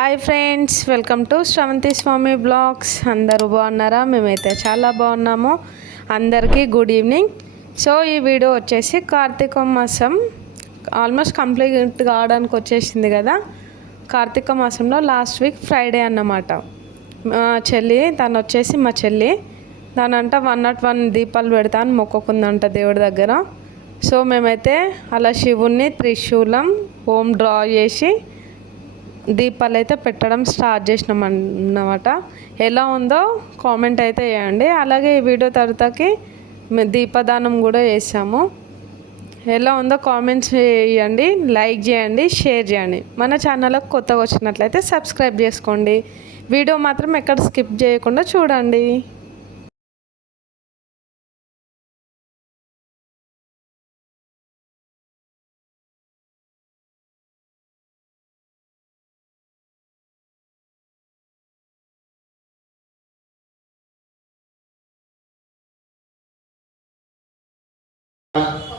Hi friends welcome to Sravanthi Swamy blogs. అందరూ బాగున్నారా? మేమైతే చాలా బాగున్నాము. అందరికీ గుడ్ ఈవినింగ్. సో ఈ వీడియో వచ్చేసి కార్తీక మాసం ఆల్మోస్ట్ కంప్లీట్ కావడానికి వచ్చేసింది కదా. కార్తీక మాసంలో లాస్ట్ వీక్ ఫ్రైడే అన్నమాట. మా చెల్లి తను వచ్చేసి మా చెల్లి. దానంట వన్ నాట్ వన్ దీపాలు పెడతా అని మొక్కుకుందంట దేవుడి దగ్గర. సో మేమైతే అలా శివుణ్ణి త్రిశూలం ఓం డ్రా చేసి దీపాలు అయితే పెట్టడం స్టార్ట్ చేసినాం అన్నమాట ఎలా ఉందో కామెంట్ అయితే చేయండి. అలాగే ఈ వీడియో తర్వాతకి దీపదానం కూడా చేసాము ఎలా ఉందో కామెంట్స్ చేయండి లైక్ చేయండి షేర్ చేయండి. మన ఛానల్కి కొత్తగా వచ్చినట్లయితే సబ్స్క్రైబ్ చేసుకోండి. వీడియో మాత్రం ఎక్కడ స్కిప్ చేయకుండా చూడండి.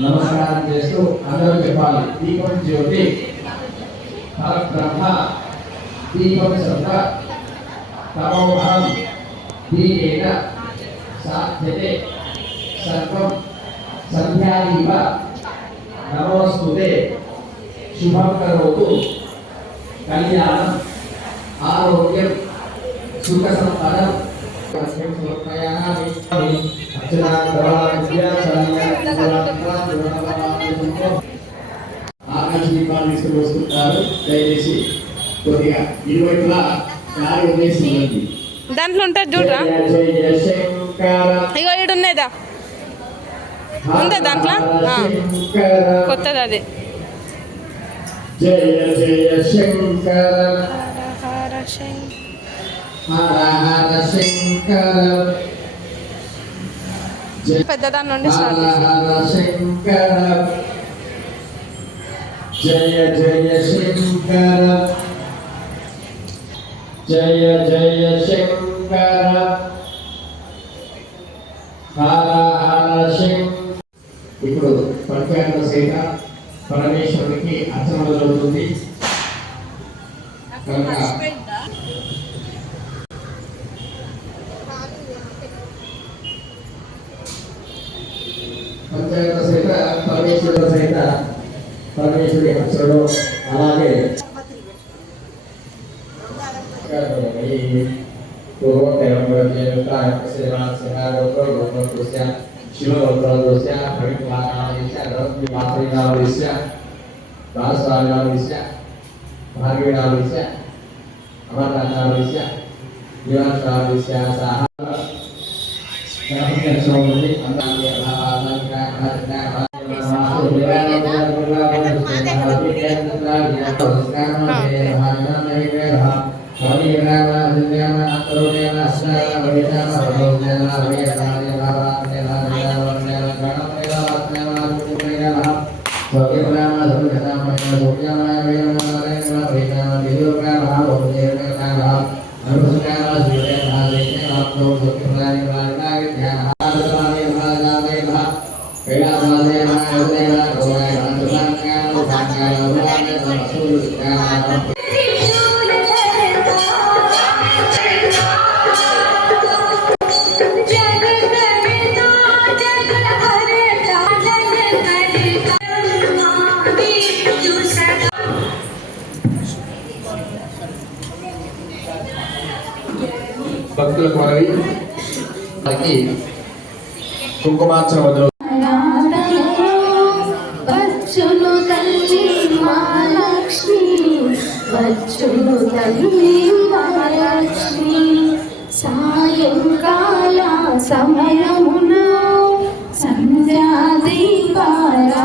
నమస్కారం చేస్తూ అందరూ చెప్పాలి దీపం జ్యోతి పరబ్రహ్మ దీపం సత్త తమోహం దీనేన సాధ్యతే సర్వం సంధ్యాదీవ నమోస్తుతే శుభం కరోతు. కళ్యాణం ఆరోగ్యం సుఖ సంపదం ఆకాశ దీపాలు తీసుకుని వస్తుంటారు దయచేసి కొద్దిగా ఇరువైపులా గాలి వదిలేసి ఉంది దాంట్లో ఉంటుంది చూడరా? ఇగో ఈడు ఉన్నదా ఉందా దాంట్లో? కొత్తది అది. జయ జయ శంకర హర హర శంకర పెద్దదాని నుండి స్టార్ట్ శంకర జయ జయ శంకర జయ జయ శంకర హర హర శంకర ఇప్పుడు పంచాయతీ సహిత పరమేశ్వరుడికి అర్చన జరుగుతుంది. కనుక పంచాయతీ సహిత పరమేశ్వరుడు సహిత పరమేశ్వరుడి అర్చనలు అలాగే Siwa bahasa Indonesia, Indonesia, bahasa Indonesia, Indonesia, bahasa Indonesia, bahasa Indonesia, bahasa Indonesia, sahabat. Yang ini, anak భక్తులకు మనవి మనకి కుంకుమార్చన వదిలి. వచ్చును తల్లి మహాలక్ష్మి వచ్చును తల్లి సాయంకాల సమయమున సంధ్యా దీపారా